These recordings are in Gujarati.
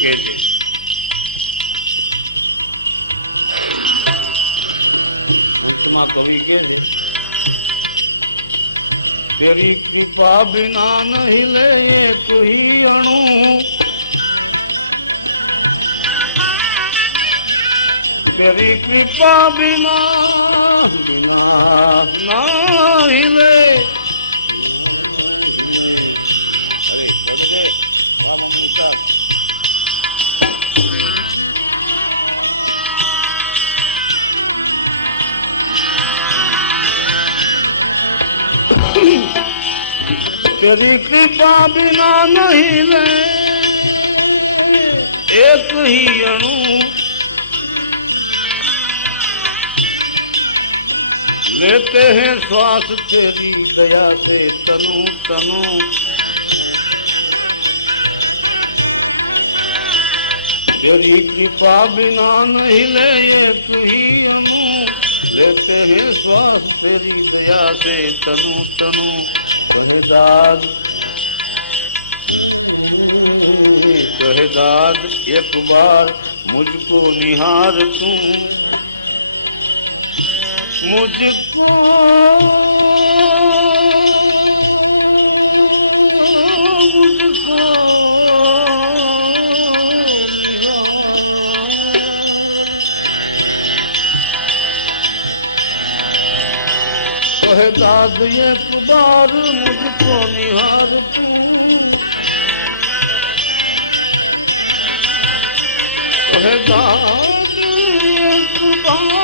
કહેજે. અંતમાં કવિ કહેજે तेरी कृपा बिना नहीं ले कोई अणु तेरी कृपा बिना नहीं ले तेरी कृपा बिना नहीं ले एक ही अणु लेते हैं श्वास तेरी दया से तनु तनु तेरी कृपा बिना नहीं ले एक ही अणु लेते हैं श्वास तेरी दया से तनु तनु शहदाद शहदाद एक बार मुझको निहार तू मुझको शहदाद एक बार मुझको निहार तू शहदाद एक बार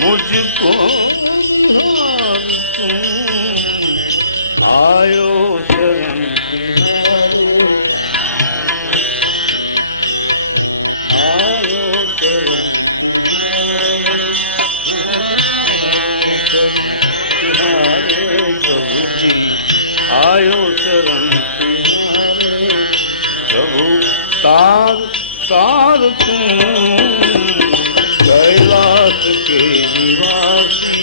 मुझको निहार तू आयो शरण तार तुम कैलाश के निवासी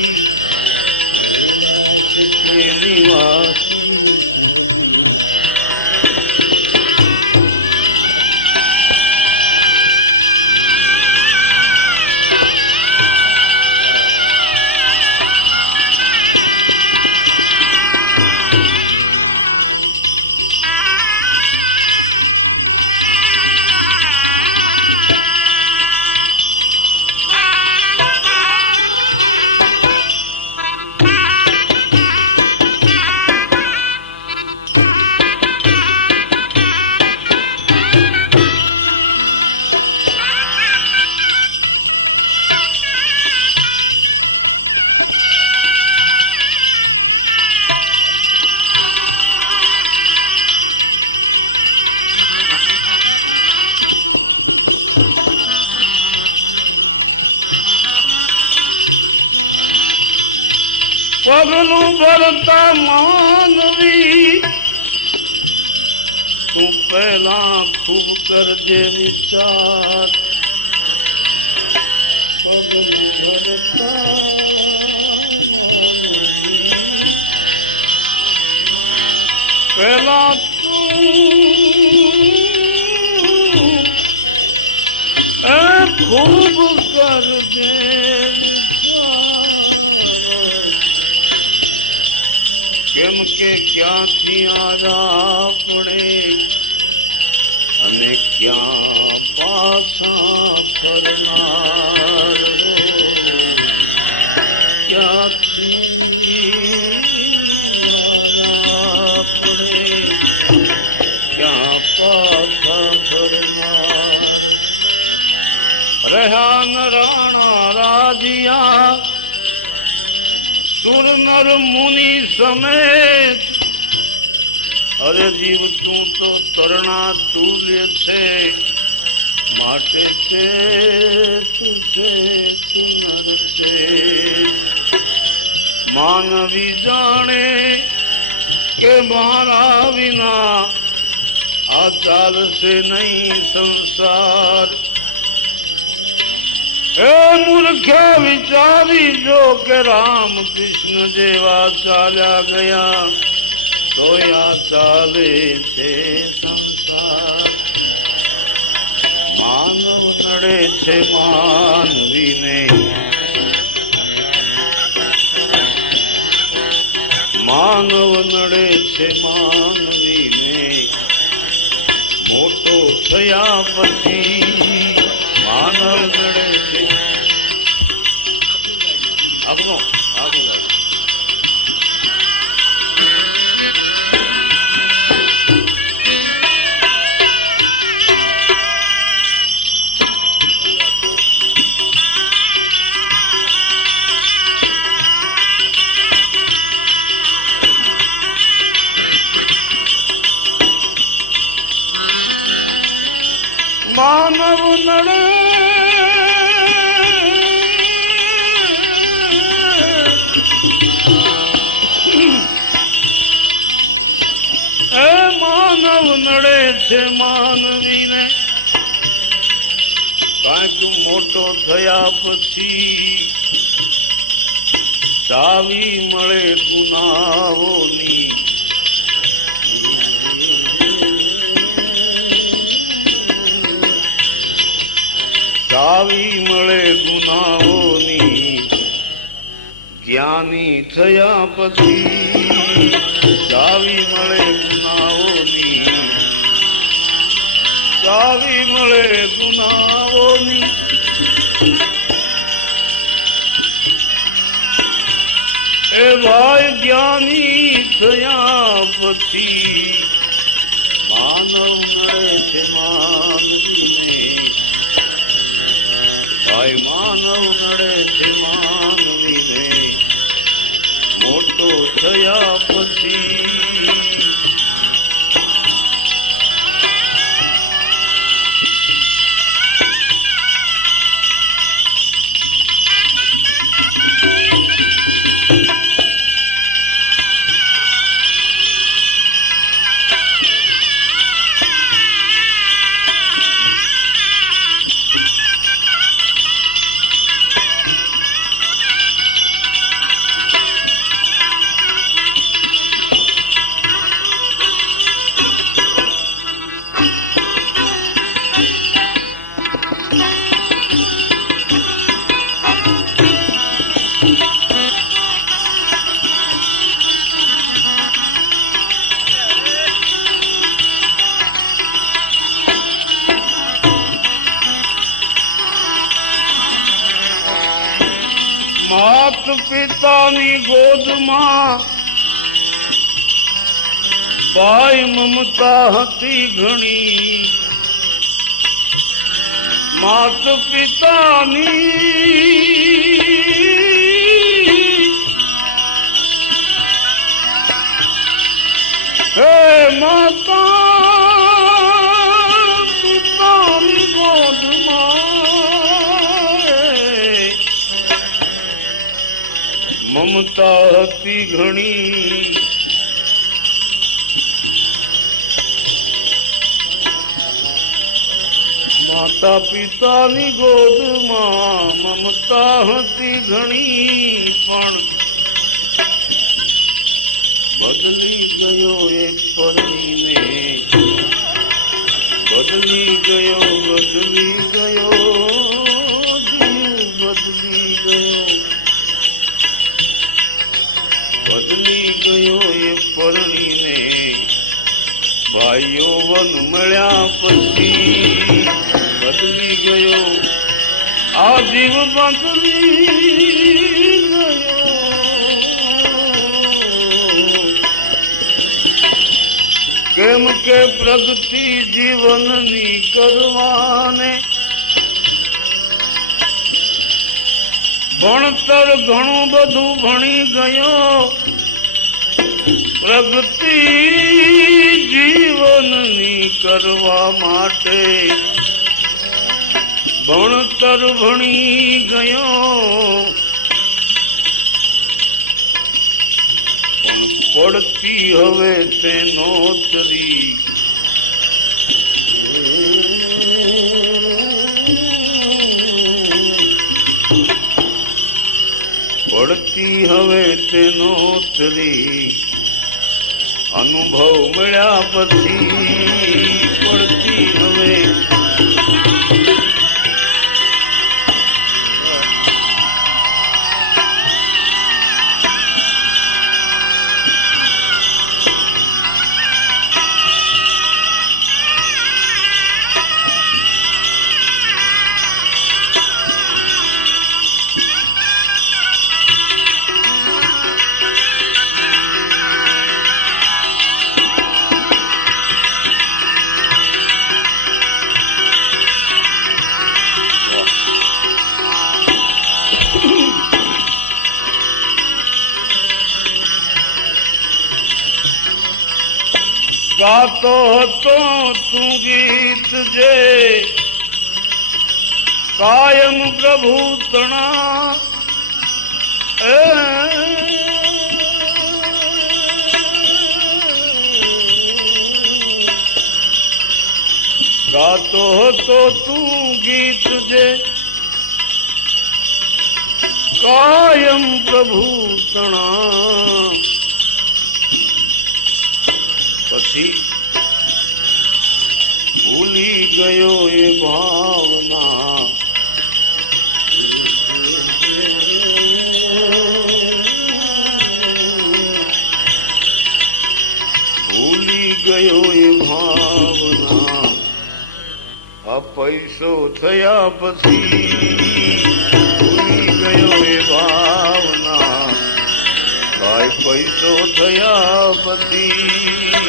પગલું ભરતા માનવી તું પહેલા ખૂબ કરજે વિચાર પગલું ભરતા પહેલા તું ખૂબ કરજે કેમ કે ક્યાંથી આવ્યા આપણે અને ક્યાં પાછા ફરનાર ક્યાંથી આવ્યા આપણે ક્યાં પાછા ફરનાર રહ્યા નરાણા રાજિયા સુર નર મુનિ સમેત અરે જીવ તું તો તરણા તુલ્ય છે માટે છે તું નર છે માનવી જાણે કે મારા વિના આ ચાલશે નહીં સંસાર હે મૂર્ખ્યા વિચારી જો કે રામ કૃષ્ણ જેવા ચાલ્યા ગયા જોયા ચાલે છે સંસાર. માનવ નડે છે માનવીને, માનવ નડે છે માનવીને, મોટો થયા પછી માનવ નડે છે. આપણો માનવ નડે એ માનવ નડે છે માનવીને, કાંઈક મોટો થયા પછી ચાવી મળે ગુનાહોની. ચાવી મળે ગુનાહોની, જ્ઞાની થયા પછી ચાવી મળે ગુનાહોની, ચાવી મળે ગુનાહોની. એ ભાઈ જ્ઞાની થયા પછી માનવ નડે છે માનવીને, ભાઈ માનવ નડે છે માનવીને, મોટો થયા પછી. માત પિતાની ગોદમાં ભાઈ મમતા હતી ઘણી, માત પિતાની હે માતા પિતાની ગોદમાં મમતા હતી ઘણી, માતા પિતાની ગોદમાં મમતા હતી ઘણી, પણ બદલી ગયો એક પરીને, બદલી ગયો જીવ બદલી ગયો, બદલી ગયો એ પરણીને. ભાઈઓ વન મળ્યા પછી બદલી ગયો આ જીવ, બદલી ગયો. કેમ કે પ્રગતિ જીવનની કરવાને ભણતર ઘણું બધું ભણી ગયો, પ્રગતિ જીવનની કરવા માટે ભણતર ભણી ગયો, પણ પડતી હવે તે નોતરી. પડતી હવે તે નોતરી, ભવ મળ્યા પછી પડતી હવે ગાતો હતો તું ગીત જે કાયમ પ્રભુ તણા ગાતો હતો તું ગીત જે કાયમ પ્રભુ તણા પછી ભૂલી ગયો એ ભાવના ભૂલી ગયો એ ભાવના આ પૈસો થયા પછી ભૂલી ગયો એ ભાવના ભાઈ પૈસો થયા પછી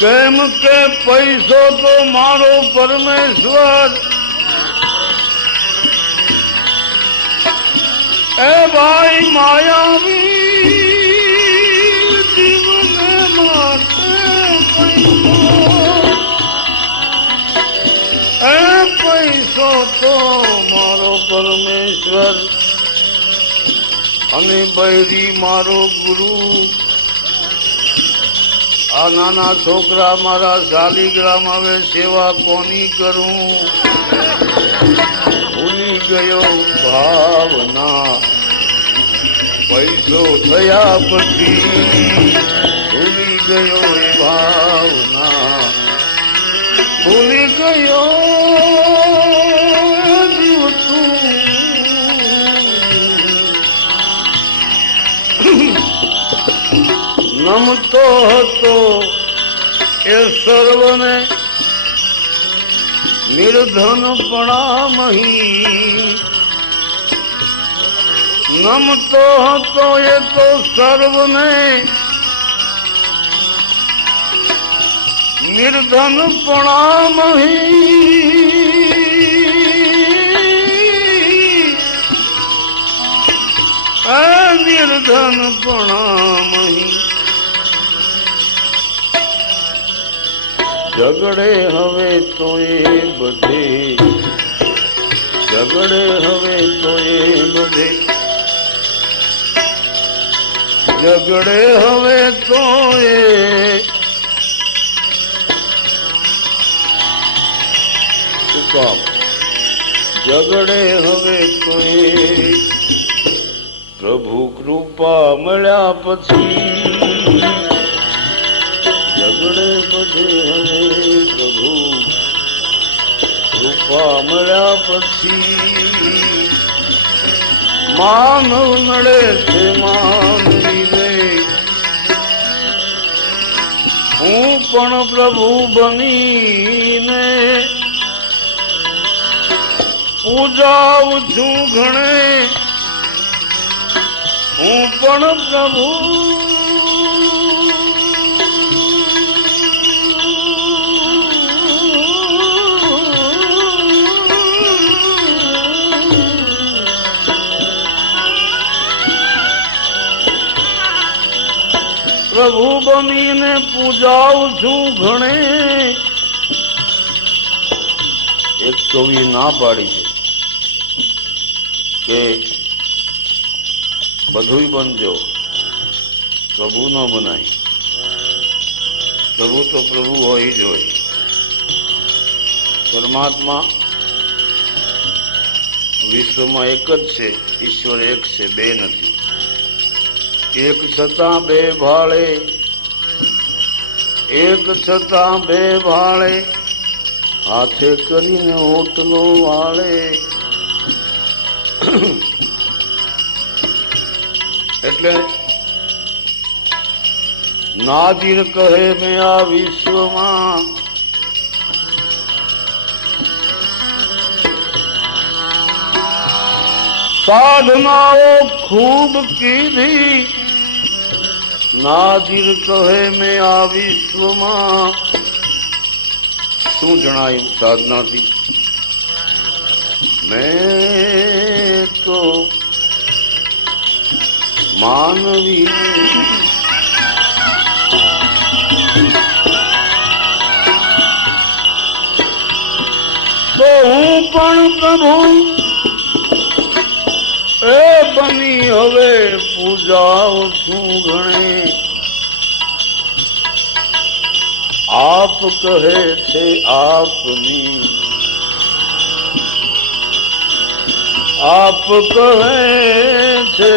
કેમ કે પૈસો તો મારો પરમેશ્વર એ ભાઈ માયાવી જીવને માટે પૈસો તો મારો પરમેશ્વર અને બૈરી મારો ગુરુ આ નાના છોકરા મારા શાલિગ્રામ હવે સેવા કોની કરું ભૂલી ગયો ભાવના પૈસો થયા પછી ભૂલી ગયો એ ભાવના ભૂલી ગયો નમતો હતો એ સર્વને નિર્ધનપણામહી નમતો હતો એ તો સર્વને નિર્ધનપણામહી નિર્ધનપણામહી ઝગડે હવે તો એ બધે ઝગડે હવે તો એ બધે ઝગડે હવે તો એ કામ ઝગડે હવે તો એ પ્રભુ કૃપા મળ્યા પછી ઝગડે બધે હવે પ્રભુ કૃપા મળ્યા પછી માનવ નડે છે માનવીને હું પણ પ્રભુ બનીને પૂજાવું છું ઘણે હું પણ પ્રભુ પ્રભુ બનીને પૂજાવું છું ઘણે. એક કવિ ના પાડી છે કે બધું બનજો, પ્રભુ ન બનાય. પ્રભુ તો પ્રભુ હોય જ હોય. પરમાત્મા વિશ્વમાં એક જ છે, ઈશ્વર એક છે, બે નથી. એક છતાં બે ભાળે, એક છતાં બે ભાળે, હાથે કરીને ઓટલો વાળે. એટલે નાજીર કહે મેં આ વિશ્વમાં સાધનાઓ ખૂબ કીધી. નાજીર કહે મેં આ વિશ્વમાં શું જણાયું સાધનાથી? મેં તો માનવી તો હું પણ પ્રભુ એ બની હવે પૂજાઓ છું ઘણે. આપ કહે છે આપની, આપ કહે છે,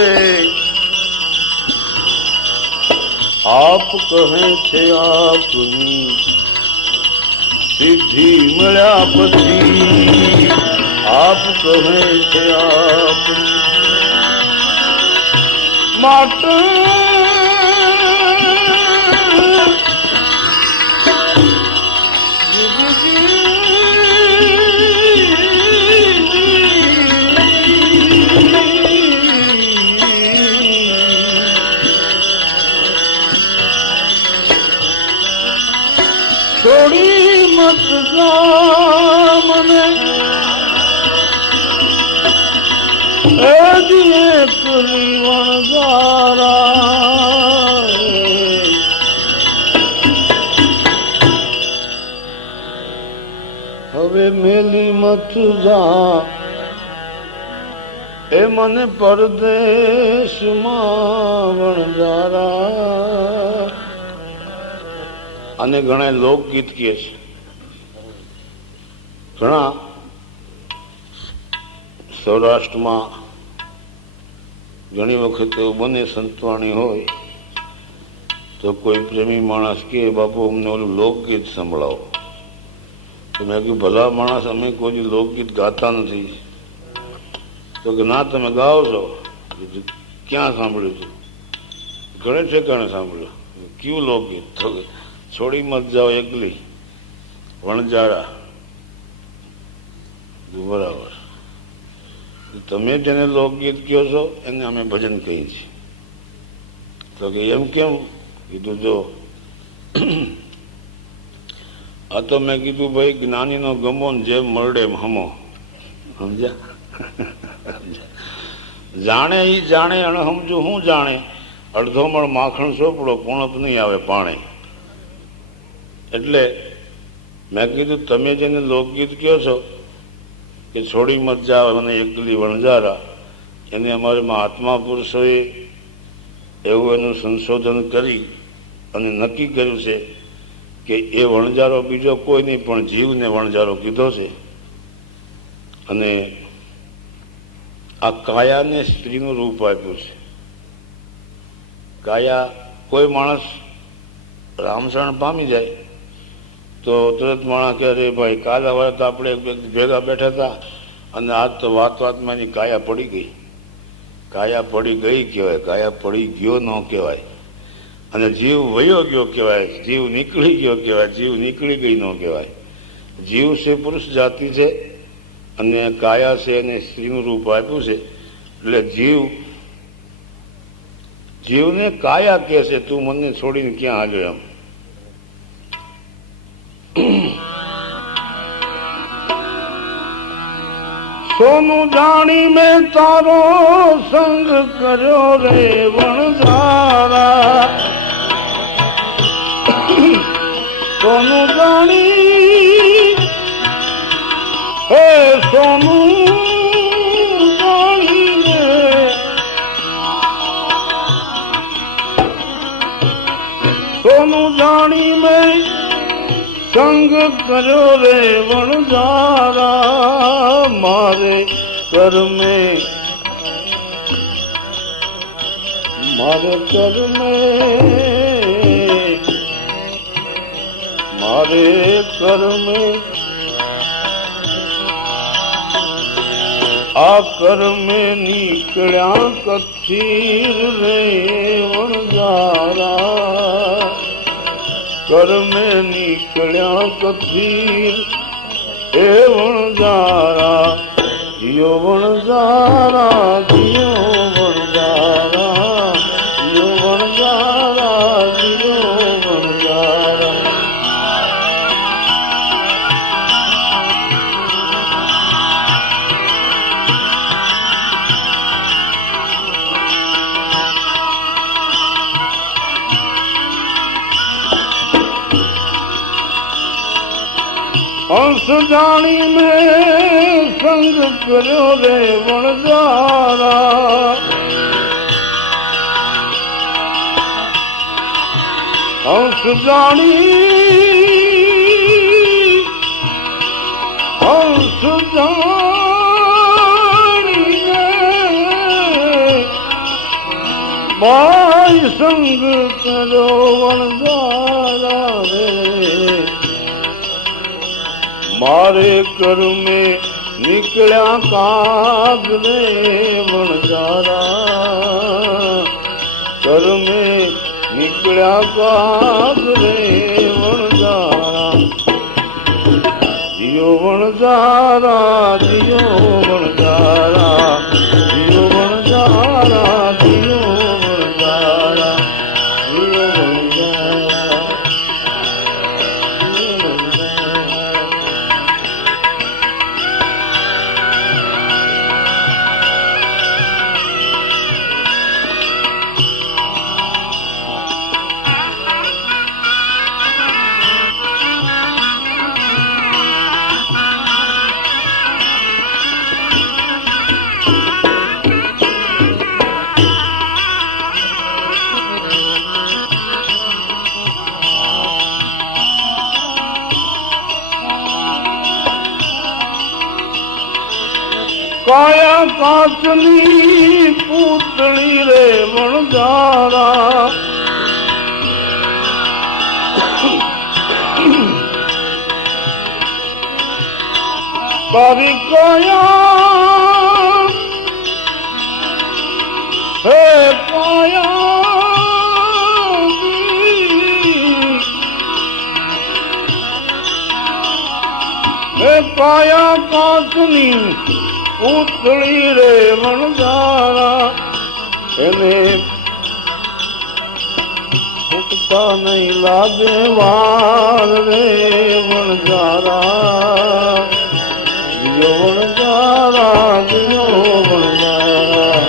આપ કહે છે આપની સિદ્ધિ મળ્યા પછી. આપ કહે છે આપની માટે છોડી મત જા મને એક વણઝારા. હવે મેલી મત જા એ મને પરદેશમાં વણઝારા. અને ઘણા લોકગીત કહે છે. ઘણા સૌરાષ્ટ્રમાં ઘણી વખત એવું બને સંતવાણી હોય તો કોઈ પ્રેમી માણસ કે બાપુ અમને ઓલું લોકગીત સંભળાવો. તો મેં કહ્યું ભલા માણસ અમે કોઈ લોકગીત ગાતા નથી. તો કે ના તમે ગાઓ છો. ક્યાં સાંભળ્યું છે? ઘણે ઠેકાણે સાંભળ્યું. કયું લોકગીત? તો છોડી મત જાઓ એકલી વણઝારા. બરાબર, તમે જેને લોકગીત કહો છો એને અમે ભજન કહીએ છીએ. તો કે એમ કેમ? કીધું જો આ તો મેં કીધું ભાઈ જ્ઞાનીનો ગમો ને જેમ મરડે એમ હમો. સમજ્યા? જાણે ઈ જાણે અને સમજુ હું જાણે. અડધો મણ માખણ સોપડો પૂણપ નહીં આવે પાણે. એટલે મેં કીધું તમે જેને લોકગીત કહો છો કે છોડી મત જાવ મને એકલી વણઝારા, એને અમારે મહાત્મા પુરુષોએ એવું એનું સંશોધન કરી અને નક્કી કર્યું છે કે એ વણઝારો બીજો કોઈ નહીં પણ જીવને વણઝારો કીધો છે. અને આ કાયાને સ્ત્રીનું રૂપ આપ્યું છે. કાયા કોઈ માણસ રામશરણ પામી જાય તો તરત માણસ કે અરે ભાઈ કાલ હવે તો આપણે ભેગા બેઠા હતા અને આજ તો વાત વાતમાં એની કાયા પડી ગઈ. કાયા પડી ગઈ કહેવાય, કાયા પડી ગયો ન કહેવાય. અને જીવ વયો ગયો કહેવાય, જીવ નીકળી ગયો કહેવાય, જીવ નીકળી ગઈ ન કહેવાય. જીવ છે પુરુષ જાતિ છે અને કાયા છે એને સ્ત્રીનું રૂપ આપ્યું છે. એટલે જીવને કાયા કહે છે તું મને છોડીને ક્યાં હાલ્યો એમ. સોનું જાણી મેં તારો સંગ કર્યો રે વણઝારા. સોનું જાણી હે સોનું જાણી સોનું જાણી મેં સંગ કર્યો રે વણજારા મારે કર્મે મારે કર્મે મારે કર્મે આ કર્મે નીકળ્યા કથીર રે વણજારા કર્મે નીકળ્યા કથીર એ વણજારા જીઓ વણજારા જીઓ વણજારા જીઓ વણજારા જીઓ વણજારા હંસ જાણી મેં સંગ કર્યો રે વણજારા હંસ જાણી ભાઈ સંગ કર્યો વણજારા રે મારે કર્મે નીકળ્યા કાગ રે વણજારા કર્મે નીકળ્યા કાગ રે વણજારા જીઓ વણજારા જીઓ વણજારા જીઓ વણજારા જીઓ વણજારા જીઓ વણજારા કાયા કાચની પૂતળી રે વણજારા તારી કાયા હે કાયા હે કાયા કાચની પૂતળી રે વણજારા એને ફૂટતા નહીં લાગે વાર રે વણજારા જીઓ વણજારા જીઓ વણજારા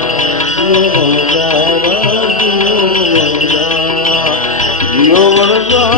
જીઓ વણજારા જીઓ વણજારા જીઓ વણજારા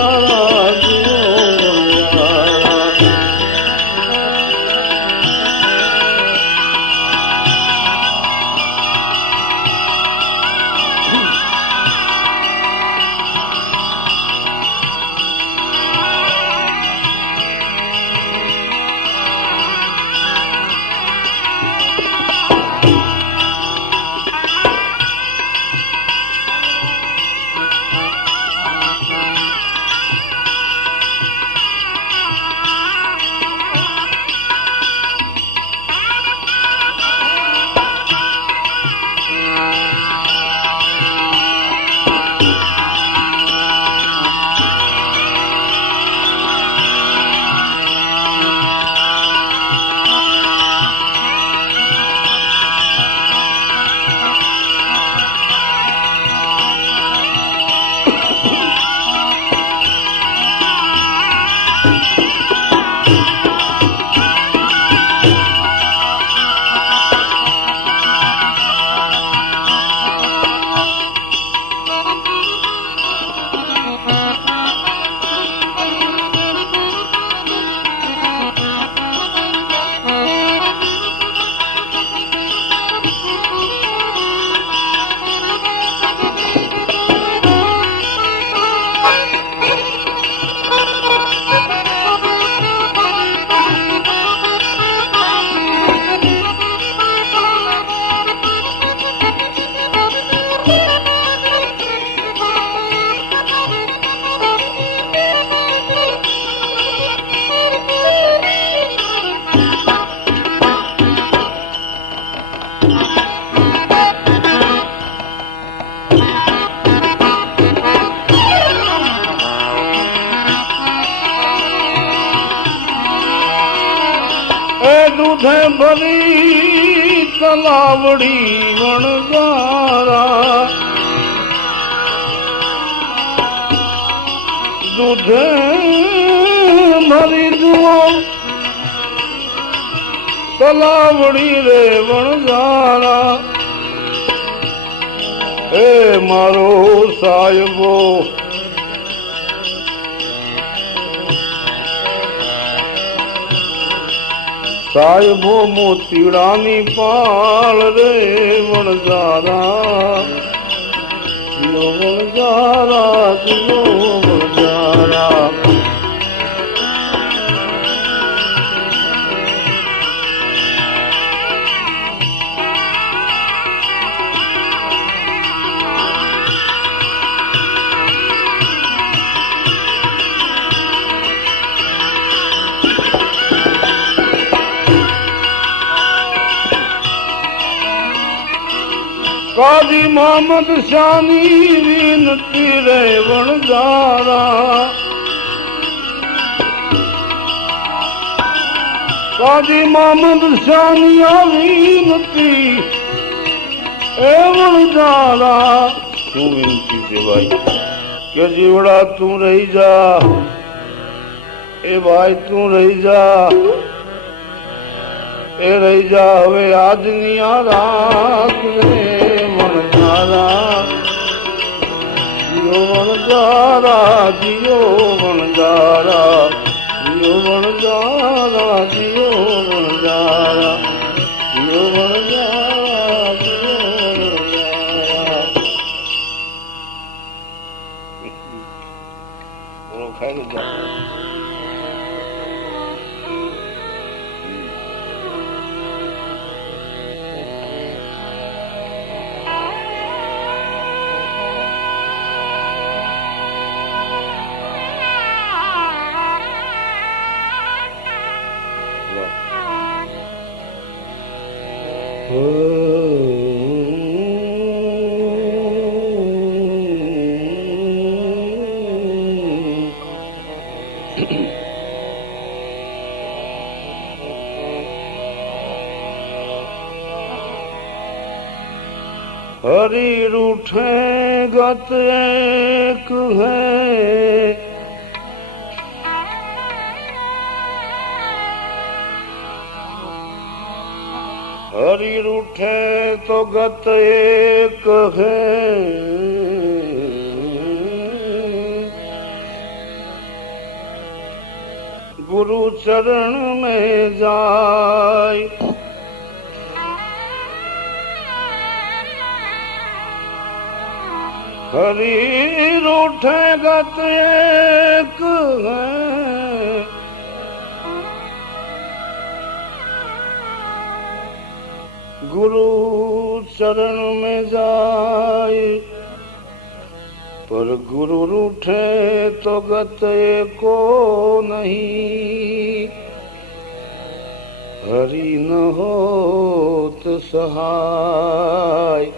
દૂધે ભરી તલાવડી વણજારા દૂધે ભરી જુઓ તલાવડી રે વણજારા હે મારો સાહેબો સાહેબો મોતીડાની પાળ રે વણજારા જીઓ વણજારા જીઓ વણજારા કાજી મોહમ્મદ શાની વિનતી રે વણજારા કાજી મોહમ્મદ શાની વિનતી એ વણજારા શું વિનતી છે ભાઈ કે જીવડા તું રહી જા એ ભાઈ તું રહી જા એ રહી જા હવે આજની આ રાત રે વણજારા જીઓ વણજારા જીઓ વણજારા જીઓ વણજારા જીઓ વણજારા જીઓ વણજારા જીઓ વણજારા ખાઈ લીધા हरि रूठे गत एक है हरि रूठे तो गत एक है गुरु चरण में जाय हरि रूठे गत एक है गुरु चरण में जाय पर गुरु रूठे तो गत एको नहीं हरि न होत सहाय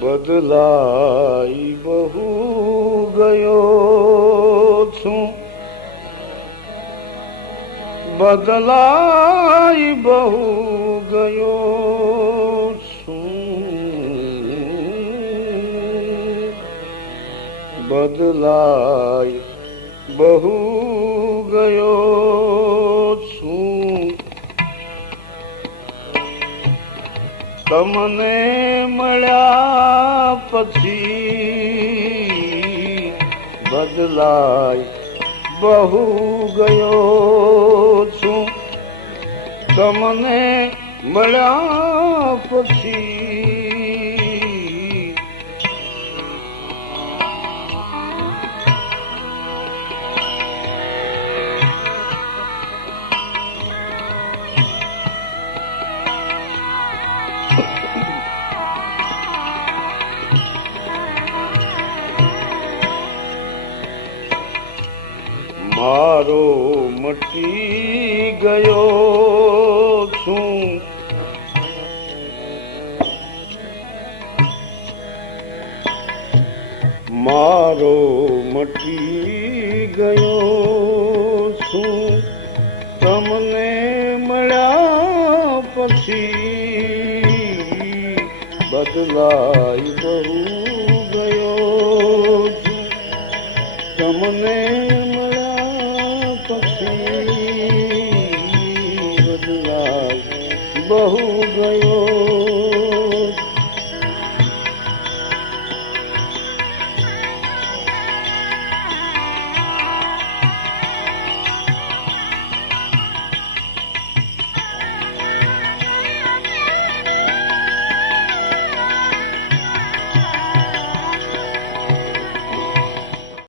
बदलाई बहु गयो छूं बदलाई बहु गयो छूं बदलाई बहु गयो छूं તમને મળ્યા પછી બદલાય બહુ ગયો છું તમને મળ્યા પછી મારો મટી ગયો છું મારો મટી ગયો છું, તમને મળ્યા પછી બદલાઈ બહુ ગયો છું, તમને